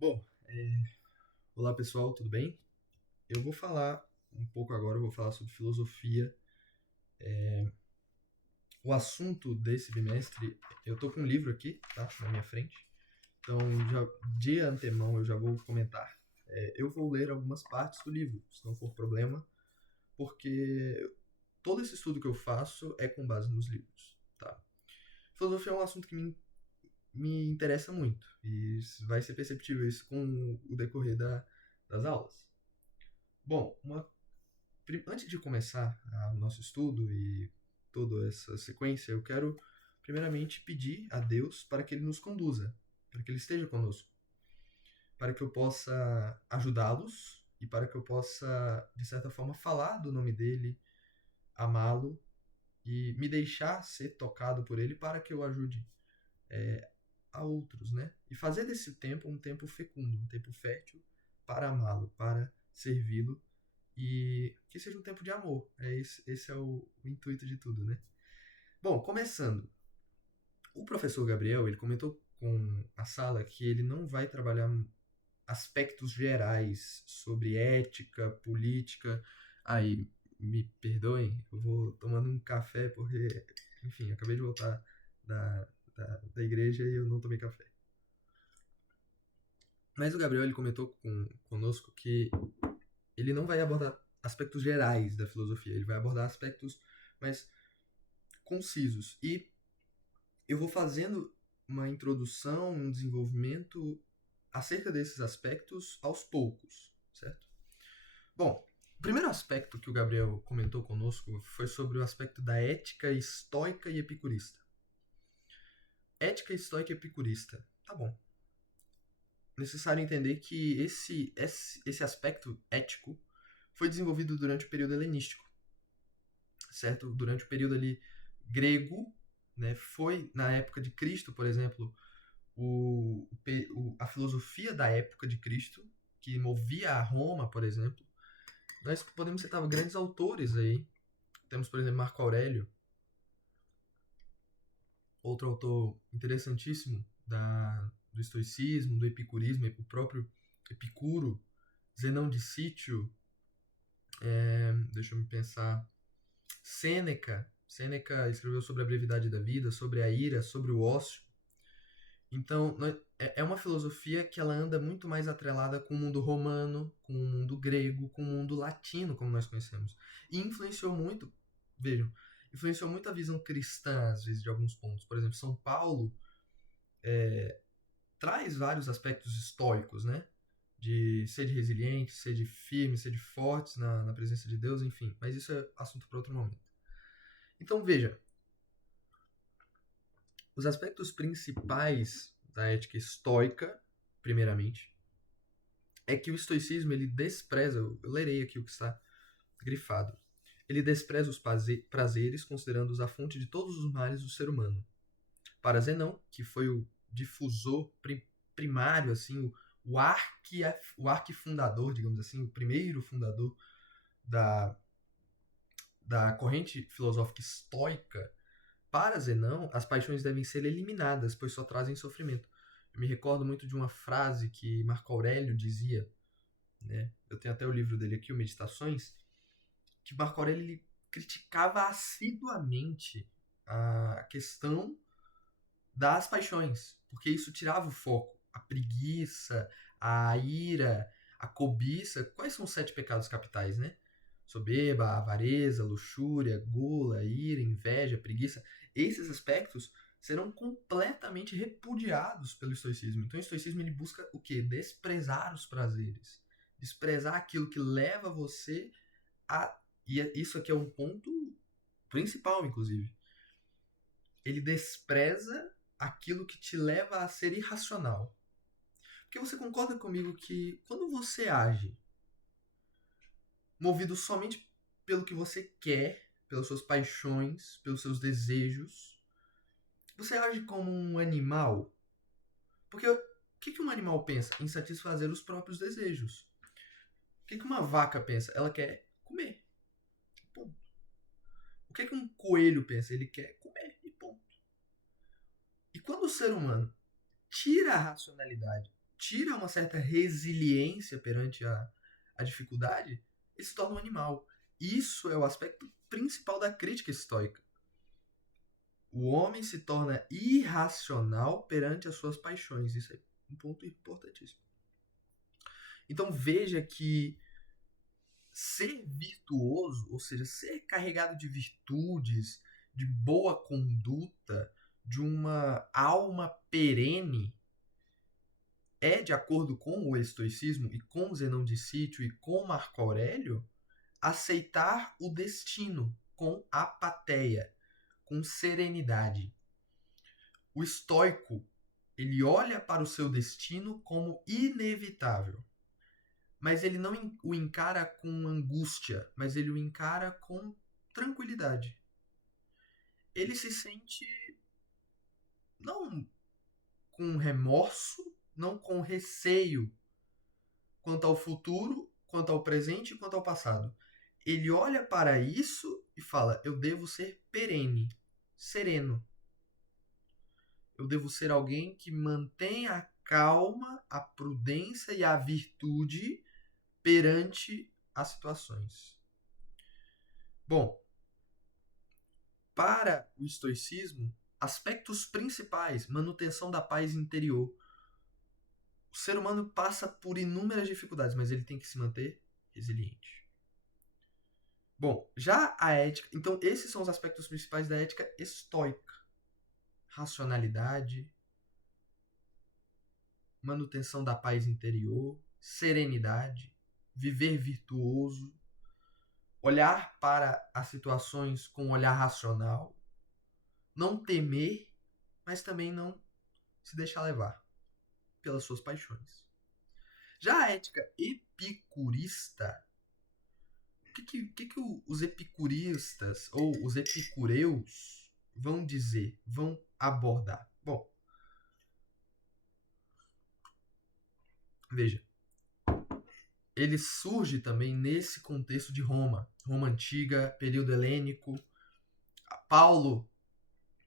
Bom, olá pessoal, tudo bem? Eu vou falar um pouco agora, eu vou falar sobre filosofia. O assunto desse bimestre, eu tô com um livro aqui, tá, na minha frente, então já, de antemão eu já vou comentar. Eu vou ler algumas partes do livro, se não for problema, porque todo esse estudo que eu faço é com base nos livros, tá? Filosofia é um assunto que me interessa muito, e vai ser perceptível isso com o decorrer das aulas. Bom, antes de começar o nosso estudo e toda essa sequência, eu quero primeiramente pedir a Deus para que Ele nos conduza, para que Ele esteja conosco, para que eu possa ajudá-los e para que eu possa, de certa forma, falar do nome dele, amá-lo e me deixar ser tocado por Ele para que eu ajude a outros, né? E fazer desse tempo um tempo fecundo, um tempo fértil para amá-lo, para servi-lo e que seja um tempo de amor. Esse é o intuito de tudo, né? Bom, começando. O professor Gabriel, ele comentou com a sala que ele não vai trabalhar aspectos gerais sobre ética, política. Aí, me perdoem, eu vou tomando um café porque, enfim, acabei de voltar da igreja e eu não tomei café. Mas o Gabriel, ele comentou conosco que ele não vai abordar aspectos gerais da filosofia, ele vai abordar aspectos mais concisos. E eu vou fazendo uma introdução, um desenvolvimento acerca desses aspectos aos poucos, certo? Bom, o primeiro aspecto que o Gabriel comentou conosco foi sobre o aspecto da ética estoica e epicurista. Ética estoica e epicurista. Tá bom. Necessário entender que esse aspecto ético foi desenvolvido durante o período helenístico, certo? Durante o período ali grego, né? Foi na época de Cristo, por exemplo, a filosofia da época de Cristo, que movia a Roma, por exemplo. Nós podemos citar grandes autores aí. Temos, por exemplo, Marco Aurélio, outro autor interessantíssimo do estoicismo, do epicurismo, o próprio Epicuro, Zenão de Sítio, deixa eu me pensar, Sêneca. Sêneca escreveu sobre a brevidade da vida, sobre a ira, sobre o ócio. Então, é uma filosofia que ela anda muito mais atrelada com o mundo romano, com o mundo grego, com o mundo latino, como nós conhecemos. E influenciou muito, vejam, influenciou muito a visão cristã, às vezes, de alguns pontos. Por exemplo, São Paulo traz vários aspectos estoicos, né? De ser de resiliente, ser de firme, ser de fortes na presença de Deus, enfim. Mas isso é assunto para outro momento. Então, veja, os aspectos principais da ética estoica, primeiramente, é que o estoicismo ele despreza, eu lerei aqui o que está grifado, ele despreza os prazeres, considerando-os a fonte de todos os males do ser humano. Para Zenão, que foi o difusor primário, assim, o arquifundador, digamos assim, o primeiro fundador da, da corrente filosófica estoica, para Zenão, as paixões devem ser eliminadas, pois só trazem sofrimento. Eu me recordo muito de uma frase que Marco Aurélio dizia, né? Eu tenho até o livro dele aqui, o Meditações, que Marco Aurélio ele criticava assiduamente a questão das paixões, porque isso tirava o foco. A preguiça, a ira, a cobiça. Quais são os sete pecados capitais, né? Soberba, avareza, luxúria, gula, ira, inveja, preguiça. Esses aspectos serão completamente repudiados pelo estoicismo. Então o estoicismo ele busca o quê? Desprezar os prazeres. Desprezar aquilo que leva você a. E isso aqui é um ponto principal, inclusive. Ele despreza aquilo que te leva a ser irracional. Porque você concorda comigo que quando você age movido somente pelo que você quer, pelas suas paixões, pelos seus desejos, você age como um animal. Porque o que um animal pensa? Em satisfazer os próprios desejos. O que uma vaca pensa? Ela quer comer. Ponto. O que um coelho pensa? Ele quer comer. E ponto. E quando o ser humano tira a racionalidade tira uma certa resiliência perante a dificuldade, ele se torna um animal. Isso é o aspecto principal da crítica estoica. O homem se torna irracional perante as suas paixões. Isso é um ponto importantíssimo. Então veja que ser virtuoso, ou seja, ser carregado de virtudes, de boa conduta, de uma alma perene, é, de acordo com o estoicismo e com Zenão de Sítio e com Marco Aurélio, aceitar o destino com apatia, com serenidade. O estoico, ele olha para o seu destino como inevitável, mas ele não o encara com angústia, mas ele o encara com tranquilidade. Ele se sente não com remorso, não com receio quanto ao futuro, quanto ao presente e quanto ao passado. Ele olha para isso e fala: eu devo ser perene, sereno. Eu devo ser alguém que mantém a calma, a prudência e a virtude perante as situações. Bom, para o estoicismo, aspectos principais: manutenção da paz interior. O ser humano passa por inúmeras dificuldades, mas ele tem que se manter resiliente. Bom, já a ética... Então, esses são os aspectos principais da ética estoica. Racionalidade, manutenção da paz interior, serenidade, viver virtuoso, olhar para as situações com um olhar racional, não temer, mas também não se deixar levar pelas suas paixões. Já a ética epicurista, o que os epicuristas ou os epicureus vão dizer, vão abordar? Bom, veja, ele surge também nesse contexto de Roma, Roma antiga, período helênico. Paulo,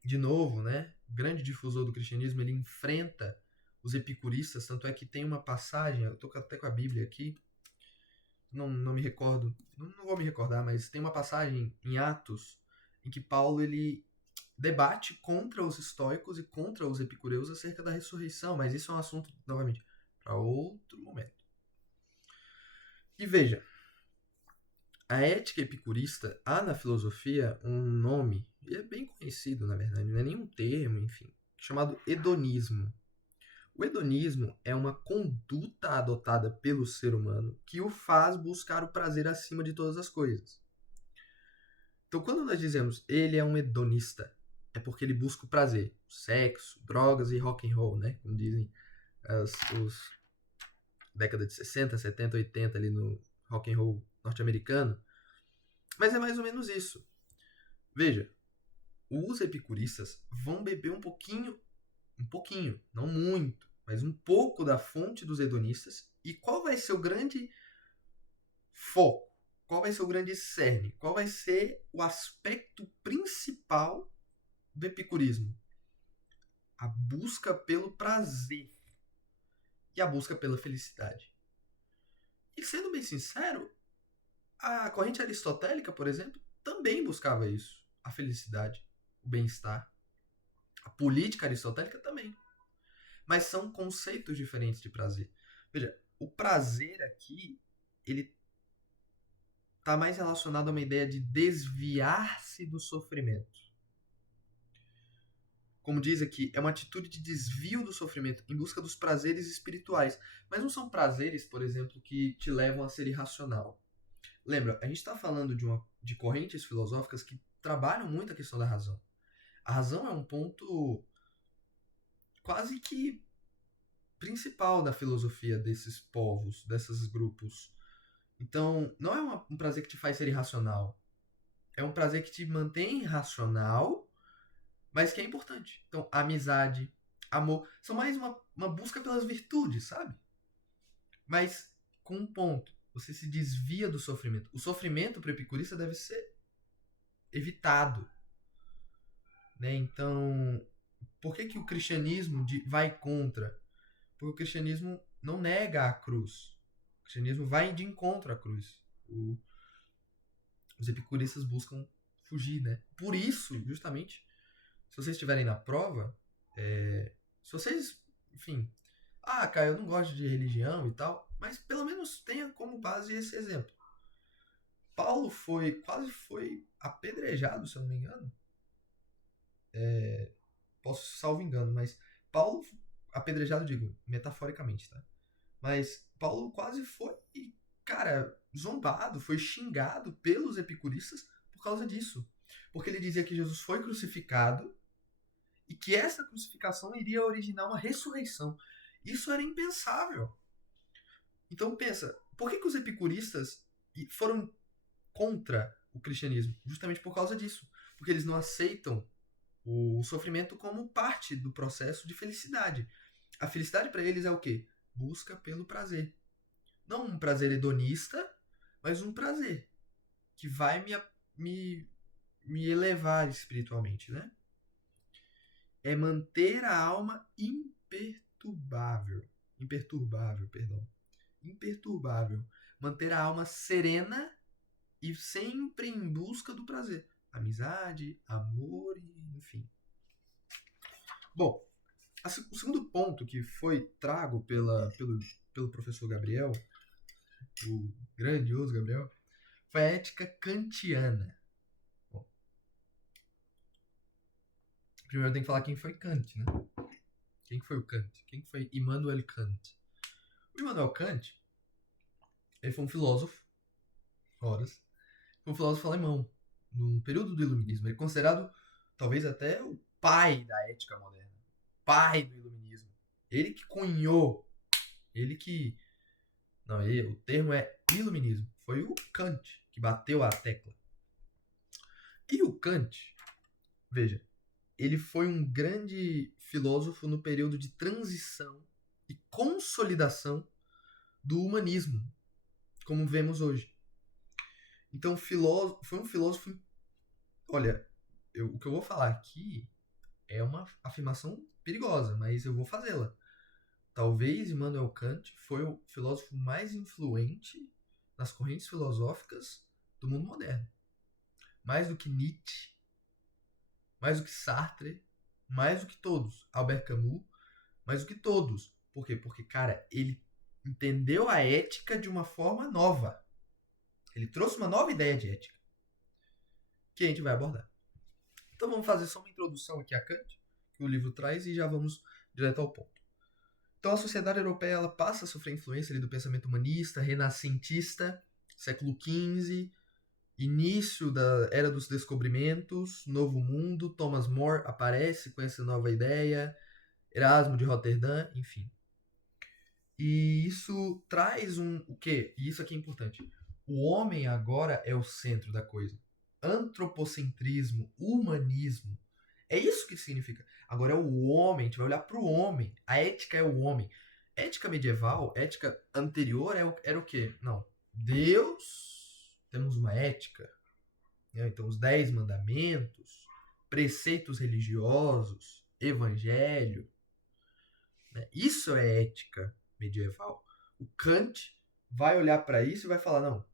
de novo, né, grande difusor do cristianismo, ele enfrenta os epicuristas, tanto é que tem uma passagem, eu estou até com a Bíblia aqui, não me recordo, não vou me recordar, mas tem uma passagem em Atos em que Paulo ele debate contra os estoicos e contra os epicureus acerca da ressurreição, mas isso é um assunto, novamente, para outro momento. E veja, a ética epicurista há na filosofia um nome, e é bem conhecido na verdade, não é nenhum termo, enfim, chamado hedonismo. O hedonismo é uma conduta adotada pelo ser humano que o faz buscar o prazer acima de todas as coisas. Então, quando nós dizemos ele é um hedonista, é porque ele busca o prazer, sexo, drogas e rock and roll, né? Como dizem os década de 60, 70, 80 ali no rock and roll norte-americano. Mas é mais ou menos isso. Veja, os epicuristas vão beber um pouquinho, não muito, mas um pouco da fonte dos hedonistas. E qual vai ser o grande foco? Qual vai ser o grande cerne? Qual vai ser o aspecto principal do epicurismo? A busca pelo prazer e a busca pela felicidade. E sendo bem sincero, a corrente aristotélica, por exemplo, também buscava isso, a felicidade, o bem-estar. A política aristotélica também. Mas são conceitos diferentes de prazer. Veja, o prazer aqui, ele está mais relacionado a uma ideia de desviar-se do sofrimento. Como diz aqui, é uma atitude de desvio do sofrimento em busca dos prazeres espirituais. Mas não são prazeres, por exemplo, que te levam a ser irracional. Lembra, a gente está falando de correntes filosóficas que trabalham muito a questão da razão. A razão é um ponto quase que principal da filosofia desses povos, desses grupos. Então, não é um prazer que te faz ser irracional. É um prazer que te mantém racional, mas que é importante. Então, amizade, amor, são mais uma busca pelas virtudes, sabe? Mas com um ponto. Você se desvia do sofrimento. O sofrimento para o epicurista deve ser evitado. Né? Então, por que o cristianismo vai contra? Porque o cristianismo não nega a cruz. O cristianismo vai de encontro à cruz. Os epicuristas buscam fugir, né? Por isso, justamente, se vocês estiverem na prova, se vocês, enfim, Caio, eu não gosto de religião e tal, mas pelo menos tenha como base esse exemplo. Paulo quase foi apedrejado, se eu não me engano. Posso salvo engano, mas Paulo, apedrejado, digo, metaforicamente, tá? Mas Paulo quase foi, cara, zombado, foi xingado pelos epicuristas por causa disso. Porque ele dizia que Jesus foi crucificado e que essa crucificação iria originar uma ressurreição. Isso era impensável. Então pensa, por que os epicuristas foram contra o cristianismo? Justamente por causa disso. Porque eles não aceitam o sofrimento como parte do processo de felicidade. A felicidade para eles é o quê? Busca pelo prazer. Não um prazer hedonista, mas um prazer que vai me elevar espiritualmente, né? É manter a alma imperturbável. Imperturbável, perdão. Imperturbável. Manter a alma serena e sempre em busca do prazer. Amizade, amor, enfim. Bom, o segundo ponto que foi trago pelo professor Gabriel, o grandioso Gabriel, foi a ética kantiana. Bom, primeiro tem que falar quem foi Kant, né? Quem foi o Kant? Quem foi Immanuel Kant? O Immanuel Kant, ele foi um filósofo, horas, foi um filósofo alemão, no período do Iluminismo. Ele é considerado, talvez até, o pai da ética moderna, pai do Iluminismo. Ele que cunhou, ele que... Não, o termo é Iluminismo. Foi o Kant que bateu a tecla. E o Kant, veja, ele foi um grande filósofo no período de transição e consolidação do humanismo, como vemos hoje. Então, foi um filósofo... Olha, o que eu vou falar aqui é uma afirmação perigosa, mas eu vou fazê-la. Talvez Immanuel Kant foi o filósofo mais influente nas correntes filosóficas do mundo moderno. Mais do que Nietzsche, mais do que Sartre, mais do que todos. Albert Camus, mais do que todos. Por quê? Porque, cara, ele entendeu a ética de uma forma nova. Ele trouxe uma nova ideia de ética que a gente vai abordar. Então vamos fazer só uma introdução aqui a Kant, que o livro traz, e já vamos direto ao ponto. Então a sociedade europeia ela passa a sofrer influência ali do pensamento humanista, renascentista, século XV, início da Era dos Descobrimentos, Novo Mundo, Thomas More aparece com essa nova ideia, Erasmo de Roterdã, enfim. E isso traz o quê? E isso aqui é importante. O homem agora é o centro da coisa. Antropocentrismo, humanismo. É isso que significa. Agora é o homem, a gente vai olhar para o homem. A ética é o homem. Ética medieval, ética anterior era o quê? Não. Deus, temos uma ética. Né? Então, os 10 mandamentos, preceitos religiosos, evangelho. Né? Isso é ética medieval. O Kant vai olhar para isso e vai falar, não,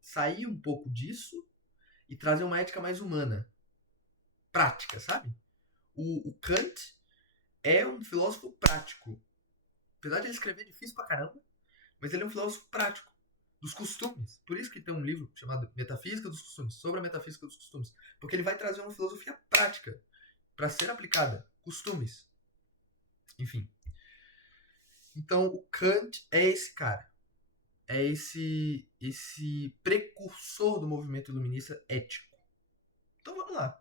sair um pouco disso e trazer uma ética mais humana, prática, sabe? O Kant é um filósofo prático. Apesar de ele escrever difícil pra caramba, mas ele é um filósofo prático, dos costumes. Por isso que tem um livro chamado Metafísica dos Costumes, sobre a metafísica dos costumes. Porque ele vai trazer uma filosofia prática para ser aplicada. Costumes. Enfim. Então, o Kant é esse cara. É esse precursor do movimento iluminista ético. Então vamos lá.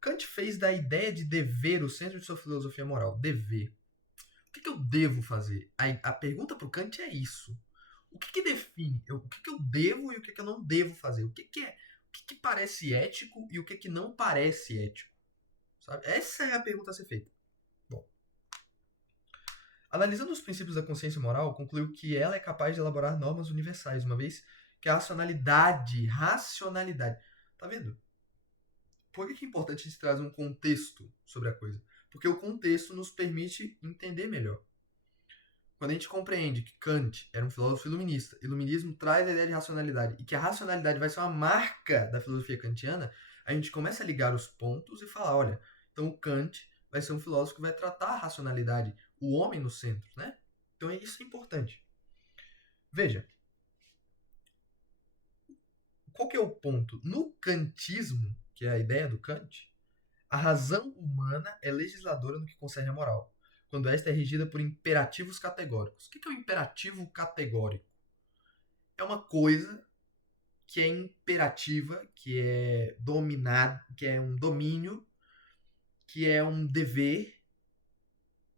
Kant fez da ideia de dever o centro de sua filosofia moral. Dever. O que eu devo fazer? A pergunta para o Kant é isso. O que define o que eu devo e o que eu não devo fazer? O que parece ético e o que não parece ético? Sabe? Essa é a pergunta a ser feita. Bom, analisando os princípios da consciência moral, concluiu que ela é capaz de elaborar normas universais, uma vez que a racionalidade, tá vendo? Por que é importante a gente trazer um contexto sobre a coisa? porque o contexto nos permite entender melhor. Quando a gente compreende que Kant era um filósofo iluminista, iluminismo traz a ideia de racionalidade, e que a racionalidade vai ser uma marca da filosofia kantiana, a gente começa a ligar os pontos e falar, olha, então o Kant vai ser um filósofo que vai tratar a racionalidade, o homem no centro, né? Então isso é importante. Veja, qual que é o ponto? No kantismo, que é a ideia do Kant, a razão humana é legisladora no que concerne a moral, quando esta é regida por imperativos categóricos. O que é um imperativo categórico? É uma coisa que é imperativa, que é dominada, que é um domínio, que é um dever,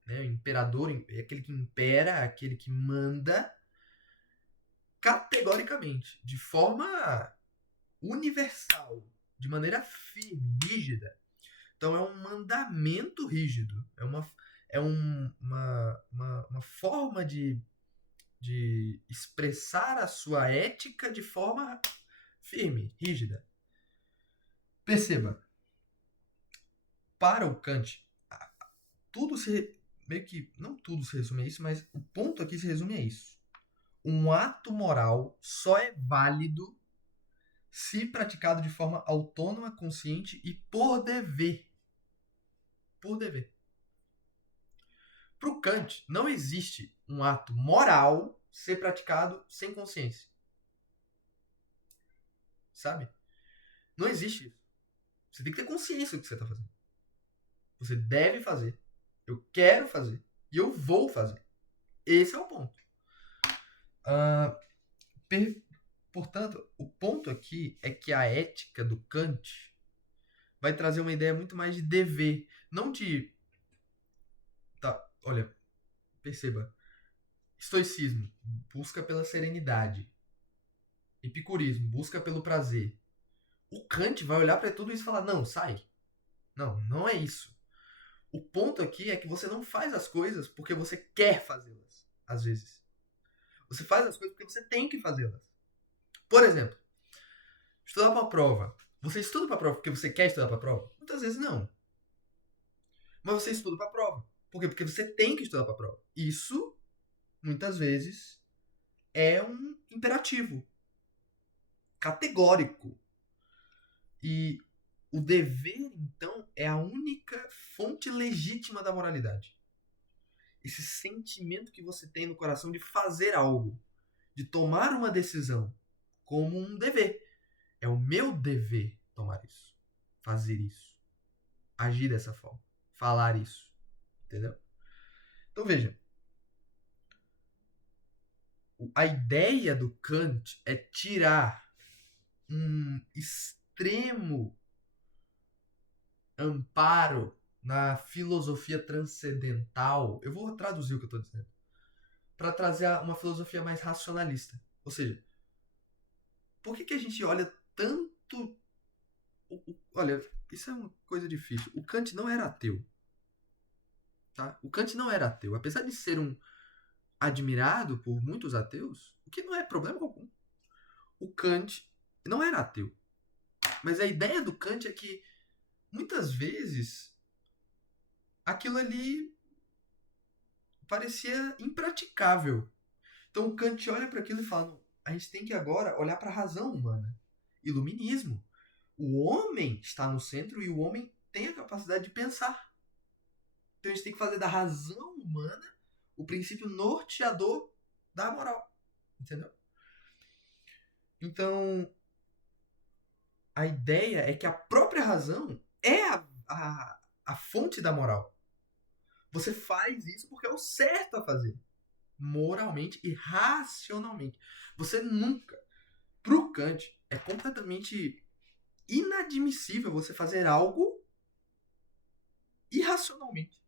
né? O imperador é aquele que impera, aquele que manda categoricamente, de forma universal, de maneira firme, rígida. Então é um mandamento rígido, uma forma de expressar a sua ética de forma firme, rígida. Perceba, para o Kant, tudo se meio que não tudo se resume a isso, mas o ponto aqui se resume a isso. Um ato moral só é válido se praticado de forma autônoma, consciente e por dever. Por dever. Para o Kant, não existe um ato moral ser praticado sem consciência. Sabe? Não existe isso. Você tem que ter consciência do que você está fazendo. Você deve fazer. Eu quero fazer. E eu vou fazer. Esse é o ponto. Portanto, o ponto aqui é que a ética do Kant vai trazer uma ideia muito mais de dever. Não de... Tá, olha, perceba. Estoicismo, busca pela serenidade. Epicurismo, busca pelo prazer. O Kant vai olhar para tudo isso e falar, não, sai. Não, não é isso. O ponto aqui é que você não faz as coisas porque você quer fazê-las, às vezes. Você faz as coisas porque você tem que fazê-las. Por exemplo, estudar para uma prova. Você estuda para a prova porque você quer estudar para a prova? Muitas vezes não. Mas você estuda para a prova. Por quê? Porque você tem que estudar para a prova. Isso, muitas vezes, é um imperativo categórico. E o dever, então, é a única fonte legítima da moralidade. Esse sentimento que você tem no coração de fazer algo, de tomar uma decisão como um dever. É o meu dever tomar isso, fazer isso, agir dessa forma, falar isso. Entendeu? Então veja, a ideia do Kant é tirar um extremo amparo na filosofia transcendental. Eu vou traduzir o que eu estou dizendo. Para trazer uma filosofia mais racionalista. Ou seja, por que a gente olha tanto. Olha, isso é uma coisa difícil. O Kant não era ateu. Tá? O Kant não era ateu. Apesar de ser um admirado por muitos ateus, o que não é problema algum. O Kant não era ateu. Mas a ideia do Kant é que muitas vezes aquilo ali parecia impraticável. Então o Kant olha para aquilo e fala: a gente tem que agora olhar para a razão humana. Iluminismo. O homem está no centro e o homem tem a capacidade de pensar. Então a gente tem que fazer da razão humana o princípio norteador da moral. Entendeu? Então, a ideia é que a própria razão é a fonte da moral. Você faz isso porque é o certo a fazer. Moralmente e racionalmente. Você nunca. Pro Kant, é completamente inadmissível você fazer algo irracionalmente.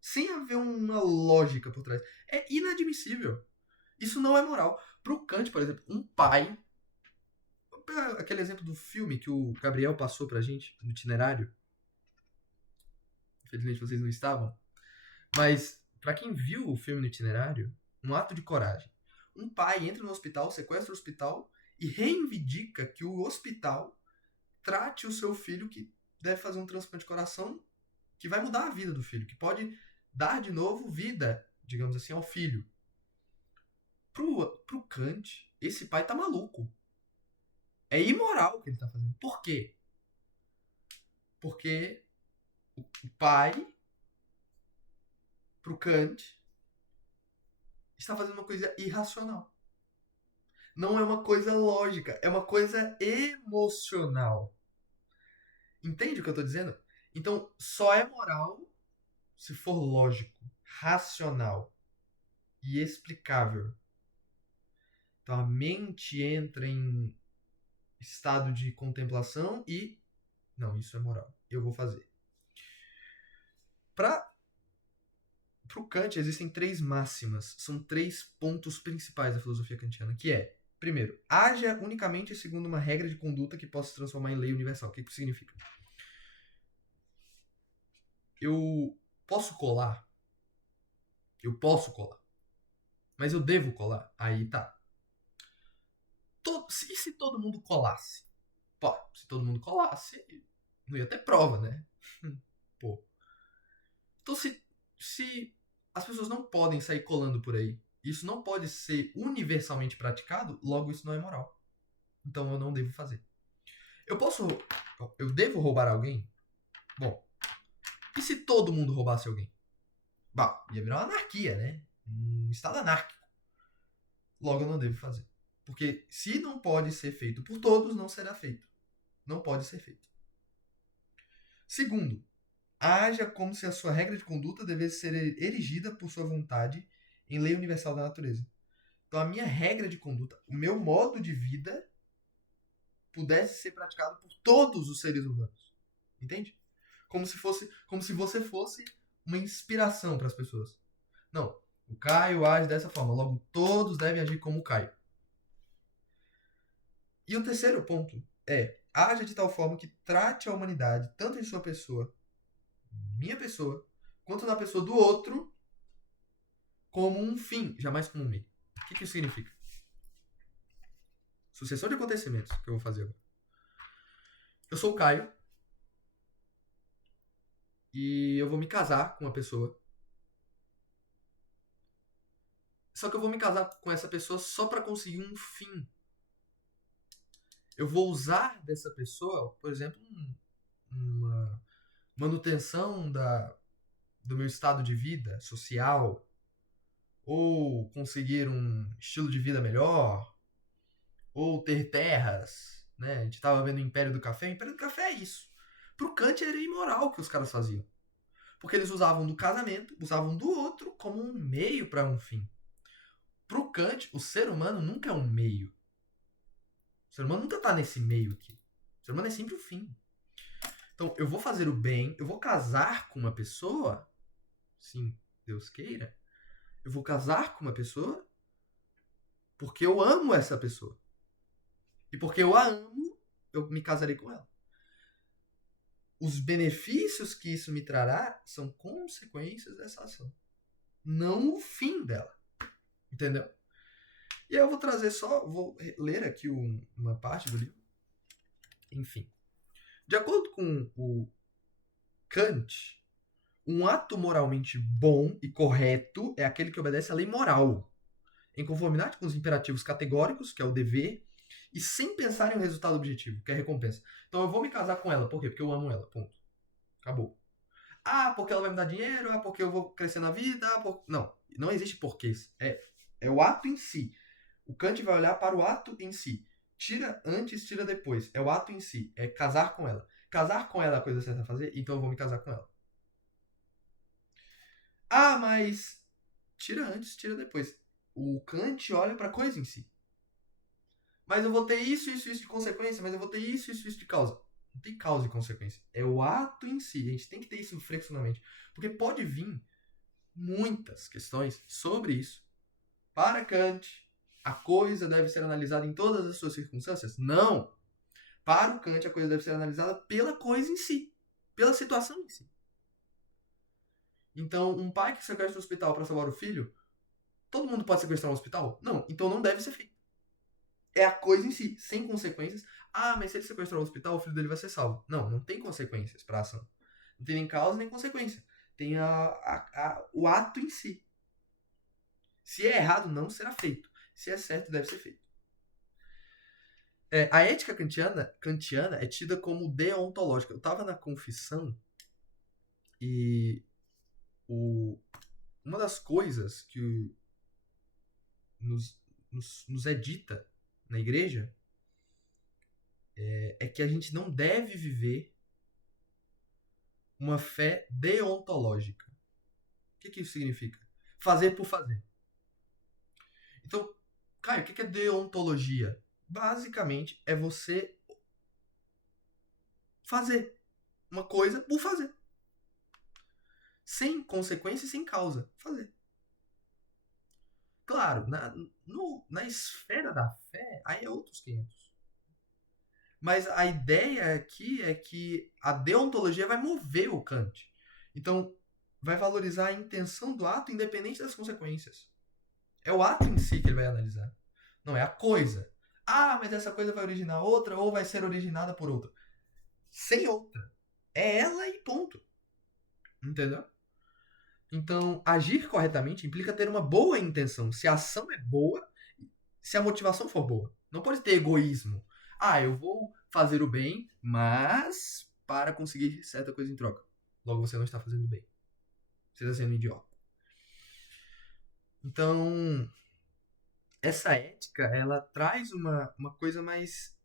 Sem haver uma lógica por trás. É inadmissível. Isso não é moral. Pro Kant, por exemplo, um pai. Vou pegar aquele exemplo do filme que o Gabriel passou pra gente, no itinerário. Infelizmente vocês não estavam. Mas, pra quem viu o filme no itinerário, um ato de coragem. Um pai entra no hospital, sequestra o hospital e reivindica que o hospital trate o seu filho que deve fazer um transplante de coração que vai mudar a vida do filho, que pode dar de novo vida, digamos assim, ao filho. Pro Kant, esse pai tá maluco. É imoral o que ele tá fazendo. Por quê? Porque o pai, pro Kant, está fazendo uma coisa irracional. Não é uma coisa lógica, é uma coisa emocional. Entende o que eu tô dizendo? Então, só é moral se for lógico, racional e explicável. Então, a mente entra em estado de contemplação e... Não, isso é moral. Eu vou fazer. Pro Kant, existem 3 máximas. São 3 pontos principais da filosofia kantiana, que é... Primeiro, haja unicamente segundo uma regra de conduta que possa se transformar em lei universal. O que isso significa? Eu posso colar? Eu posso colar. Mas eu devo colar? Aí tá. E se todo mundo colasse? Pô, se todo mundo colasse, não ia ter prova, né? Pô. Então, se as pessoas não podem sair colando por aí, isso não pode ser universalmente praticado, logo isso não é moral. Então eu não devo fazer. Eu devo roubar alguém? Bom, e se todo mundo roubasse alguém? Bah, ia virar uma anarquia, né? Um estado anárquico. Logo eu não devo fazer. Porque se não pode ser feito por todos, não será feito. Não pode ser feito. Segundo, haja como se a sua regra de conduta devesse ser erigida por sua vontade em lei universal da natureza. Então a minha regra de conduta, o meu modo de vida pudesse ser praticado por todos os seres humanos. Entende? Como se você fosse uma inspiração para as pessoas. Não, o Caio age dessa forma, logo todos devem agir como o Caio. E o terceiro ponto é: haja de tal forma que trate a humanidade, tanto em sua pessoa, minha pessoa, quanto na pessoa do outro, como um fim, jamais como um meio. O que isso significa? Sucessão de acontecimentos que eu vou fazer agora. Eu sou o Caio e eu vou me casar com uma pessoa. Só que eu vou me casar com essa pessoa só para conseguir um fim. Eu vou usar dessa pessoa, por exemplo, uma manutenção do meu estado de vida social, ou conseguir um estilo de vida melhor, ou ter terras, né? A gente tava vendo o Império do Café. O Império do Café é isso. Pro Kant era imoral o que os caras faziam. Porque eles usavam do casamento, usavam do outro como um meio para um fim. Pro Kant, o ser humano nunca é um meio. O ser humano nunca tá nesse meio aqui. O ser humano é sempre o fim. Então, eu vou fazer o bem, eu vou casar com uma pessoa, sim, Deus queira, eu vou casar com uma pessoa porque eu amo essa pessoa. E porque eu a amo, eu me casarei com ela. Os benefícios que isso me trará são consequências dessa ação, não o fim dela. Entendeu? E aí eu vou trazer vou ler aqui uma parte do livro. Enfim. De acordo com o Kant, um ato moralmente bom e correto é aquele que obedece à lei moral, em conformidade com os imperativos categóricos, que é o dever, e sem pensar em um resultado objetivo, que é a recompensa. Então eu vou me casar com ela. Por quê? Porque eu amo ela. Ponto. Acabou. Ah, porque ela vai me dar dinheiro. Ah, porque eu vou crescer na vida. Não. Não existe porquês. É o ato em si. O Kant vai olhar para o ato em si. Tira antes, tira depois. É o ato em si. É casar com ela. Casar com ela é a coisa certa a fazer, então eu vou me casar com ela. Ah, mas tira antes, tira depois. O Kant olha para a coisa em si. Mas eu vou ter isso, isso, isso de consequência, mas eu vou ter isso, isso, isso de causa. Não tem causa e consequência. É o ato em si. A gente tem que ter isso fresco na mente. Porque pode vir muitas questões sobre isso. Para Kant, a coisa deve ser analisada em todas as suas circunstâncias? Não. Para o Kant, a coisa deve ser analisada pela coisa em si. Pela situação em si. Então, um pai que sequestra o hospital para salvar o filho, todo mundo pode sequestrar um hospital? Não. Então não deve ser feito. É a coisa em si, sem consequências. Ah, mas se ele sequestrar o hospital, o filho dele vai ser salvo. Não, não tem consequências para a ação. Não tem nem causa nem consequência. Tem o ato em si. Se é errado, não será feito. Se é certo, deve ser feito. A ética kantiana é tida como deontológica. Eu estava na confissão e uma das coisas que nos é dita na igreja é que a gente não deve viver uma fé deontológica. O que isso significa? Fazer por fazer. Então, Caio, o que é deontologia? Basicamente é você fazer uma coisa por fazer. Sem consequência e sem causa. Fazer. Claro, na esfera da fé, aí é outros 500. Mas a ideia aqui é que a deontologia vai mover o Kant. Então, vai valorizar a intenção do ato independente das consequências. É o ato em si que ele vai analisar. Não é a coisa. Ah, mas essa coisa vai originar outra ou vai ser originada por outra. Sem outra. É ela e ponto. Entendeu? Então, agir corretamente implica ter uma boa intenção. Se a ação é boa, se a motivação for boa. Não pode ter egoísmo. Ah, eu vou fazer o bem, mas para conseguir certa coisa em troca. Logo você não está fazendo bem. Você está sendo um idiota. Então, essa ética, ela traz uma coisa mais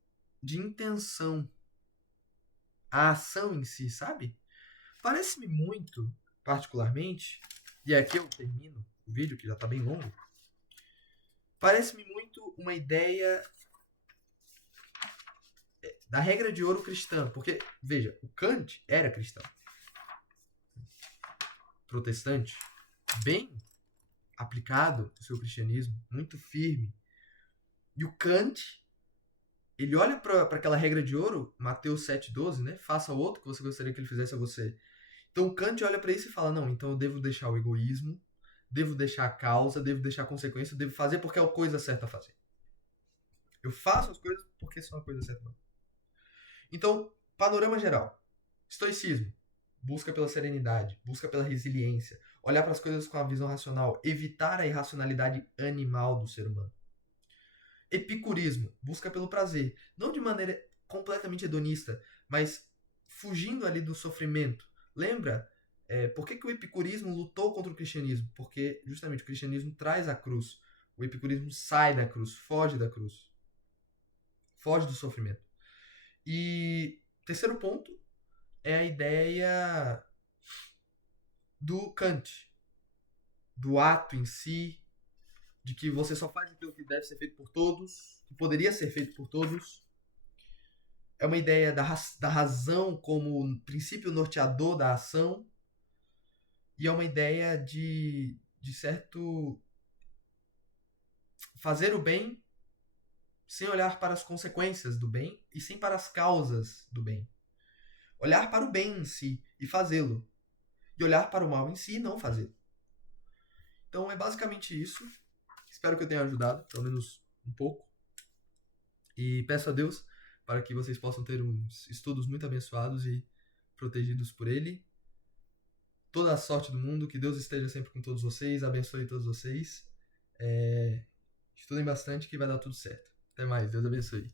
de intenção. A ação em si, sabe? Parece-me muito, particularmente, e aqui eu termino o vídeo, que já está bem longo, parece-me muito uma ideia da regra de ouro cristã. Porque, veja, o Kant era cristão. Protestante. Bem aplicado no seu cristianismo. Muito firme. E o Kant, ele olha para aquela regra de ouro, Mateus 7,12, né? Faça ao outro que você gostaria que ele fizesse a você. Então o Kant olha para isso e fala, não, então eu devo deixar o egoísmo, devo deixar a causa, devo deixar a consequência, devo fazer porque é a coisa certa a fazer. Eu faço as coisas porque são a coisa certa a fazer. Então, panorama geral. Estoicismo. Busca pela serenidade, busca pela resiliência, olhar para as coisas com a visão racional, evitar a irracionalidade animal do ser humano. Epicurismo. Busca pelo prazer. Não de maneira completamente hedonista, mas fugindo ali do sofrimento. Lembra? Por que o epicurismo lutou contra o cristianismo? Porque justamente o cristianismo traz a cruz. O epicurismo sai da cruz, foge da cruz. Foge do sofrimento. E terceiro ponto é a ideia do Kant, do ato em si, de que você só faz aquilo que deve ser feito por todos, que poderia ser feito por todos. É uma ideia da razão como princípio norteador da ação. E é uma ideia de certo fazer o bem sem olhar para as consequências do bem e sem para as causas do bem. Olhar para o bem em si e fazê-lo. E olhar para o mal em si e não fazê-lo. Então é basicamente isso. Espero que eu tenha ajudado, pelo menos um pouco. E peço a Deus para que vocês possam ter uns estudos muito abençoados e protegidos por Ele. Toda a sorte do mundo, que Deus esteja sempre com todos vocês, abençoe todos vocês. Estudem bastante que vai dar tudo certo. Até mais, Deus abençoe.